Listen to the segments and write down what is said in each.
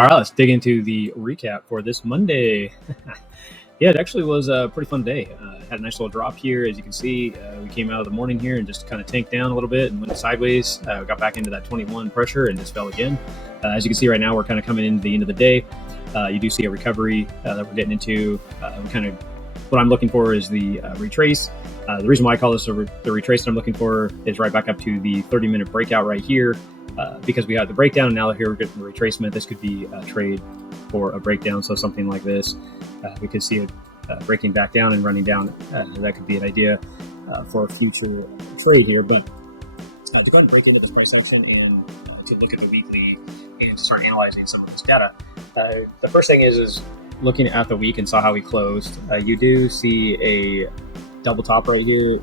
All right, let's dig into the recap for this Monday. Yeah, it actually was a pretty fun day. Had a nice little drop here. As you can see, we came out of the morning here and just kind of tanked down a little bit and went sideways. Got back into that 21 pressure and just fell again. As you can see right now, we're kind of coming into the end of the day. You do see a recovery that we're getting into. What I'm looking for is the retrace. The reason why I call this the retrace that I'm looking for is right back up to the 30-minute breakout right here. Because we had the breakdown, and now here we're getting the retracement. This could be a trade for a breakdown, so something like this. We could see it breaking back down and running down. That could be an idea for a future trade here. But to go ahead and break into this price action and to look at the weekly and to start analyzing some of this data. The first thing is looking at the week and saw how we closed. You do see a double top right here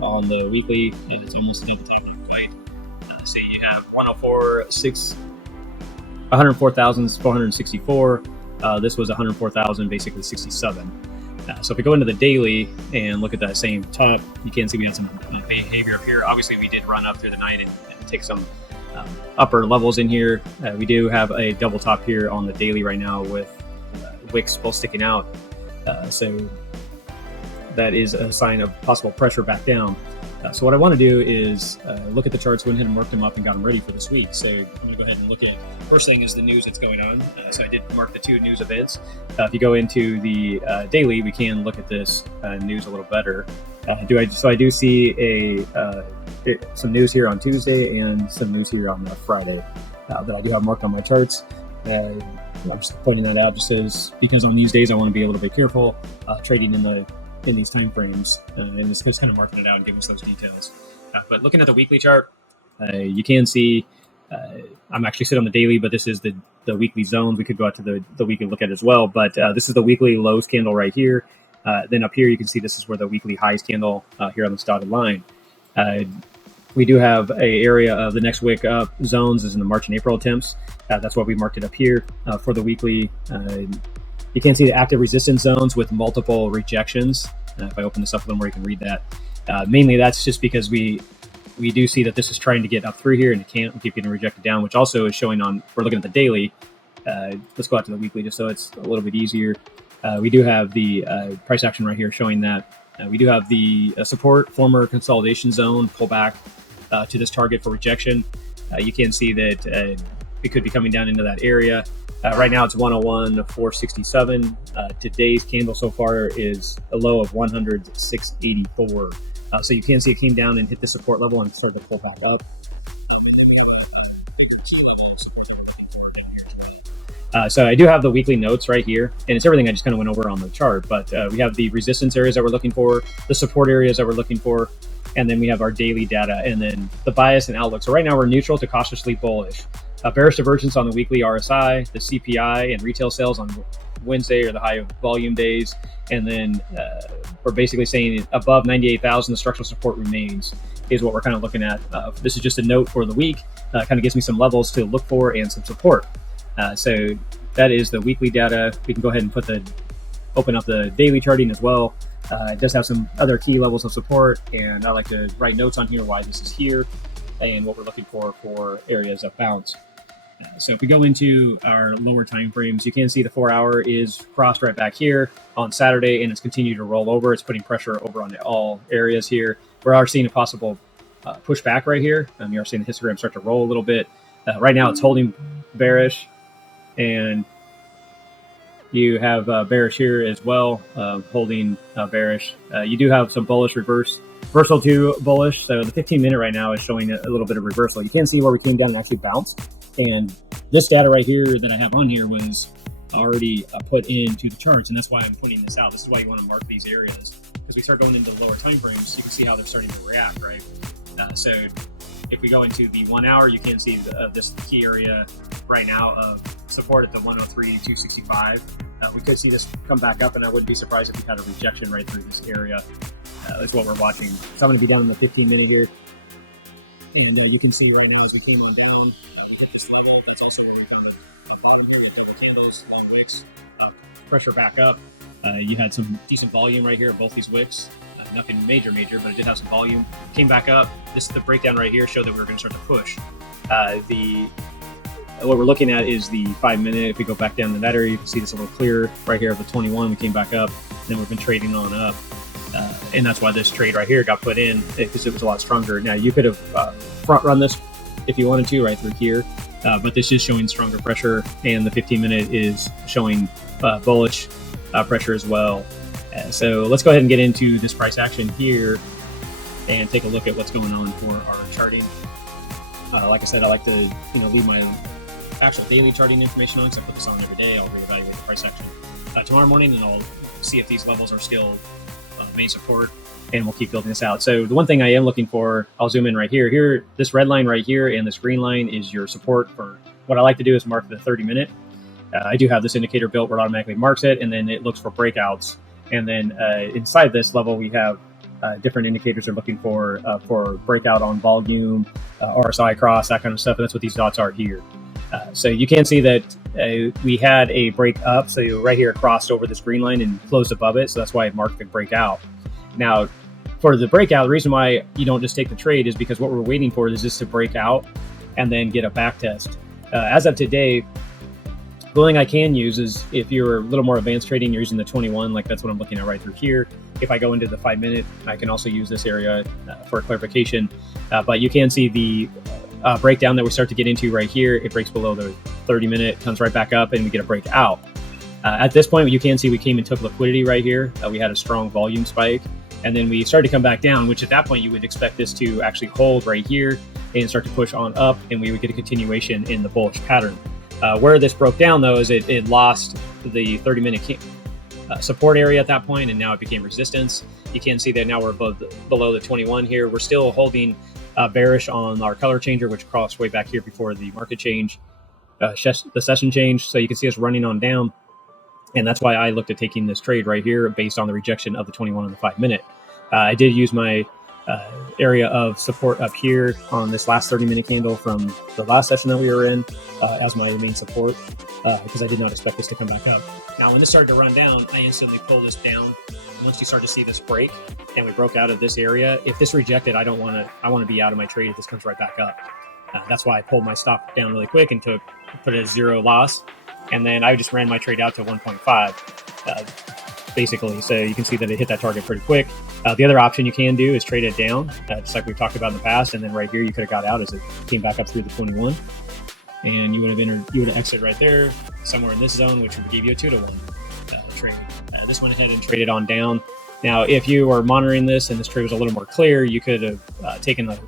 on the weekly. It's almost a double top. So you have 104,464. This was 104,000, basically 67. So if we go into the daily and look at that same top, you can see we had some behavior up here. Obviously, we did run up through the night and take some upper levels in here. We do have a double top here on the daily right now with wicks both sticking out. So that is a sign of possible pressure back down. So what I want to do is look at the charts, went ahead and marked them up and got them ready for this week. So I'm going to go ahead and look at, first thing is the news that's going on. So I did mark the two news events. If you go into the daily, we can look at this news a little better. So I do see some news here on Tuesday and some news here on Friday that I do have marked on my charts. I'm just pointing that out just as, because on these days I want to be a little bit careful trading in these time frames, and it's just kind of marking it out and giving us those details. But looking at the weekly chart, you can see I'm actually sitting on the daily, but this is the weekly zones. We could go out to the weekly look at as well, but this is the weekly lows candle right here. Then up here you can see this is where the weekly highs candle here on this dotted line. We do have a area of the next wick up zones is in the March and April attempts. That's why we marked it up here for the weekly. You can see the active resistance zones with multiple rejections. If I open this up a little more, you can read that. Mainly that's just because we do see that this is trying to get up through here and it can't keep getting rejected down, which also is showing on, we're looking at the daily. Let's go out to the weekly just so it's a little bit easier. We do have the price action right here showing that. We do have the support, former consolidation zone, pull back to this target for rejection. You can see that it could be coming down into that area. Right now it's 101,467. Today's candle so far is a low of 106.84. So you can see it came down and hit the support level and started to pull back up. So I do have the weekly notes right here, and it's everything I just kind of went over on the chart. But we have the resistance areas that we're looking for, the support areas that we're looking for, and then we have our daily data, and then the bias and outlook. So right now we're neutral to cautiously bullish. Bearish divergence on the weekly RSI, the CPI, and retail sales on Wednesday are the high volume days. And then we're basically saying above 98,000, the structural support remains, is what we're kind of looking at. This is just a note for the week. Kind of gives me some levels to look for and some support. So that is the weekly data. We can go ahead and open up the daily charting as well. It does have some other key levels of support, and I like to write notes on here why this is here and what we're looking for areas of bounce. So if we go into our lower time frames, you can see the 4-hour is crossed right back here on Saturday, and it's continued to roll over. It's putting pressure over on all areas here. We are seeing a possible pushback right here. You are seeing the histogram start to roll a little bit. Right now it's holding bearish, and you have bearish here as well, holding bearish. You do have some bullish reversal to bullish. So the 15-minute right now is showing a little bit of reversal. You can see where we came down and actually bounced. And this data right here that I have on here was already put into the charts, and that's why I'm pointing this out. This is why you want to mark these areas. As we start going into lower time frames, you can see how they're starting to react, right? So if we go into the 1 hour, you can see this key area right now of support at the 103.265. We could see this come back up, and I wouldn't be surprised if we had a rejection right through this area. That's what we're watching. So I'm going to be down in the 15-minute here. And you can see right now as we came on down, we hit this level. That's also where we found a bottom here with double candles, long wicks, pressure back up. You had some decent volume right here, both these wicks. Nothing major, but it did have some volume. Came back up. This is the breakdown right here, showed that we were going to start to push. The what we're looking at is the 5 minute. If we go back down to that area, you can see this a little clearer right here of the 21. We came back up, then we've been trading on up. And that's why this trade right here got put in, because it was a lot stronger. Now, you could have front run this if you wanted to right through here, but this is showing stronger pressure, and the 15 minute is showing bullish pressure as well. So let's go ahead and get into this price action here and take a look at what's going on for our charting. Like I said, I like to leave my actual daily charting information on, because I put this on every day. I'll reevaluate the price action tomorrow morning, and I'll see if these levels are still main support, and we'll keep building this out. So the one thing I am looking for, I'll zoom in right here. Here, this red line right here and this green line is your support. For what I like to do is mark the 30 minute. I do have this indicator built where it automatically marks it, and then it looks for breakouts. And then inside this level, we have different indicators are looking for breakout on volume, RSI cross, that kind of stuff. And that's what these dots are here. So you can see that we had a break up. So right here, it crossed over this green line and closed above it. So that's why I marked the breakout. Now, for the breakout, the reason why you don't just take the trade is because what we're waiting for is this to break out and then get a back test. As of today, the only thing I can use is if you're a little more advanced trading, you're using the 21, like that's what I'm looking at right through here. If I go into the 5 minute, I can also use this area for clarification. But you can see the breakdown that we start to get into right here. It breaks below the 30 minute, comes right back up, and we get a breakout. At this point, you can see we came and took liquidity right here. We had a strong volume spike, and then we started to come back down, which at that point you would expect this to actually hold right here and start to push on up, and we would get a continuation in the bullish pattern. Where this broke down, though, is it lost the 30 minute support area at that point, and now it became resistance. You can see that now we're below the 21 here. We're still holding bearish on our color changer, which crossed way back here before the market change, the session change. So you can see us running on down, and that's why I looked at taking this trade right here based on the rejection of the 21 on the 5 minute. I did use my area of support up here on this last 30 minute candle from the last session that we were in as my main support, because I did not expect this to come back up. Now, when this started to run down, I instantly pulled this down. Once you start to see this break and we broke out of this area, if this rejected, I want to be out of my trade if this comes right back up. That's why I pulled my stop down really quick and put it at 0 loss. And then I just ran my trade out to 1.5, basically. So you can see that it hit that target pretty quick. The other option you can do is trade it down, just like we've talked about in the past. And then right here, you could have got out as it came back up through the 21. And you would have exited right there, somewhere in this zone, which would give you a 2-to-1 trade. This went ahead and traded on down. Now, if you were monitoring this and this trade was a little more clear, you could have taken a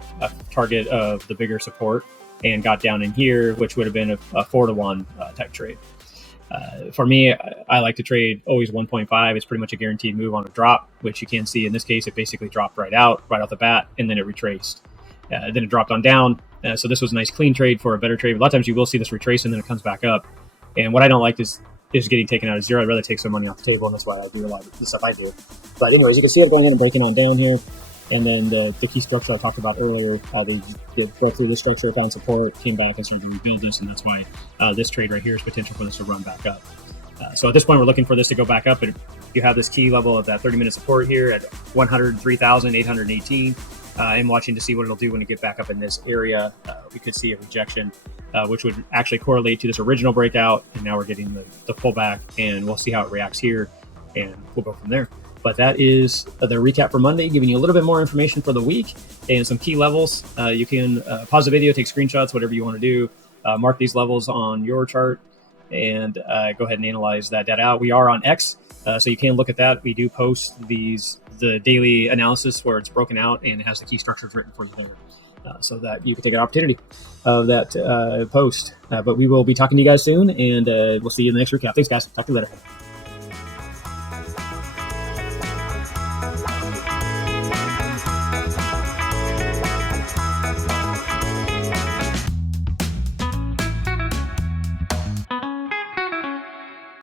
target of the bigger support and got down in here, which would have been a 4-to-1 type trade. For me, I like to trade always 1.5. It's pretty much a guaranteed move on a drop, which you can see in this case, it basically dropped right off the bat, and then it retraced. Then it dropped on down. So this was a nice clean trade for a better trade. A lot of times you will see this retrace and then it comes back up. And what I don't like is getting taken out of zero. I'd rather take some money off the table, and that's why I do a lot of the stuff I do. But anyways, you can see it going in and breaking on down here. And then the key structure I talked about earlier, we broke through this structure, found support, came back and started to rebuild this, and that's why this trade right here is potential for this to run back up. So at this point, we're looking for this to go back up, and you have this key level of that 30-minute support here at 103,818. I'm watching to see what it'll do when it get back up in this area. We could see a rejection, which would actually correlate to this original breakout, and now we're getting the pullback, and we'll see how it reacts here, and we'll go from there. But that is the recap for Monday, giving you a little bit more information for the week and some key levels. You can pause the video, take screenshots, whatever you want to do. Mark these levels on your chart and go ahead and analyze that data out. We are on X, so you can look at that. We do post the daily analysis where it's broken out and it has the key structures written for you there, so that you can take an opportunity of that post. But we will be talking to you guys soon, and we'll see you in the next recap. Thanks, guys. Talk to you later.